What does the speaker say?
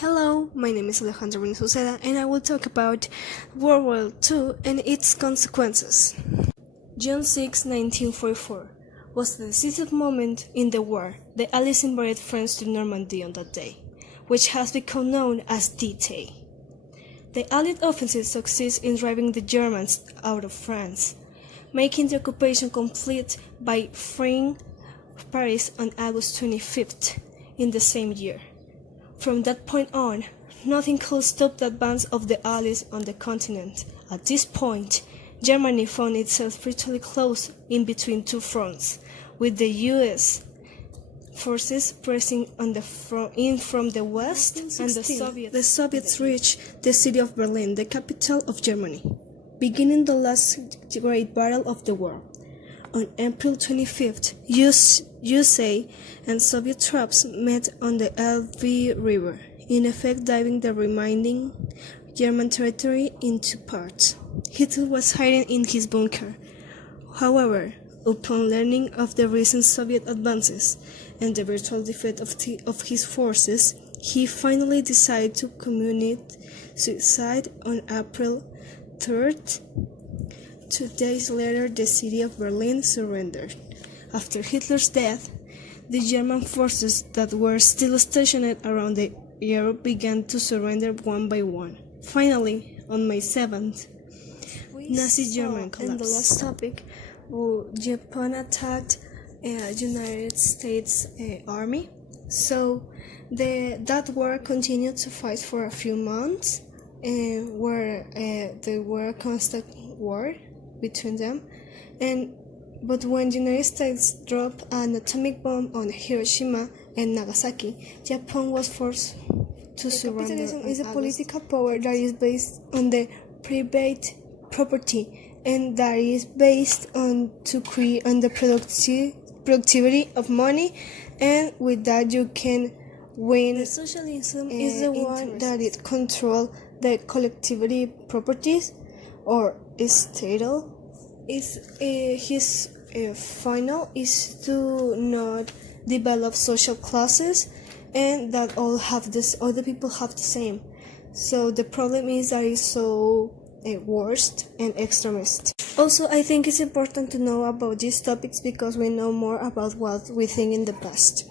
Hello, my name is Alejandro Venezuela and I will talk about World War II and its consequences. June 6, 1944 was the decisive moment in the war. The Allies invaded France to Normandy on that day, which has become known as D-Day. The Allied offensive succeeds in driving the Germans out of France, making the occupation complete by freeing Paris on August 25th in the same year. From that point on, nothing could stop the advance of the Allies on the continent. At this point, Germany found itself virtually close in between two fronts, with the U.S. forces pressing on the front from the west, and the Soviets reached the city of Berlin, the capital of Germany, beginning the last great battle of the war. On April 25th, USA and Soviet troops met on the Elbe River, in effect dividing the remaining German territory into parts. Hitler was hiding in his bunker. However, upon learning of the recent Soviet advances and the virtual defeat of his forces, he finally decided to commit suicide on April 3rd. 2 days later, the city of Berlin surrendered. After Hitler's death, the German forces that were still stationed around Europe began to surrender one by one. Finally, on May 7th, Nazi Germany collapsed. And the last topic, Japan attacked United States Army. So that war continued to fight for a few months, where there were a constant war between them, but when the United States dropped an atomic bomb on Hiroshima and Nagasaki, Japan was forced to surrender. Capitalism is a political power that is based on the private property and that is based on the productivity of money, and with that you can win. The socialism is the one that it controls the collectivity properties or statal. His final is to not develop social classes and that all the people have the same. So the problem is that it's so worst and extremist. Also, I think it's important to know about these topics because we know more about what we think in the past.